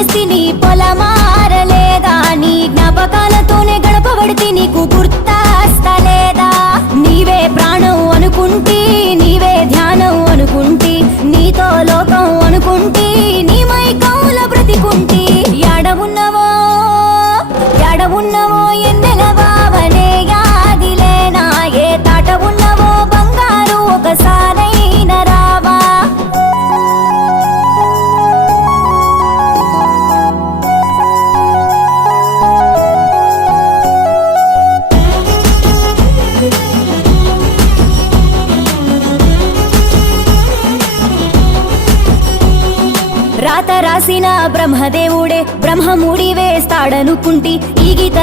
చేసి నీ పొలమారలేదా నీ జ్ఞాపకాలతోనే గడపబడితే నీకు గుర్తాస్తలేదా నీవే ప్రాణం అనుకుంటే నీవే ధ్యానం అనుకుంటే నీతో లోకం అనుకుంటే నీ మైకంలో బ్రతికుంటే యాడవున్నవో ఎన్నెల బావనే యాదిలేనా ఏ తాట ఉన్నవో బంగారు ఒకసారైన రావా రాత రాసిన బ్రహ్మదేవుడే బ్రహ్మముడి వేస్తాడనుకుంటి ఈ గీత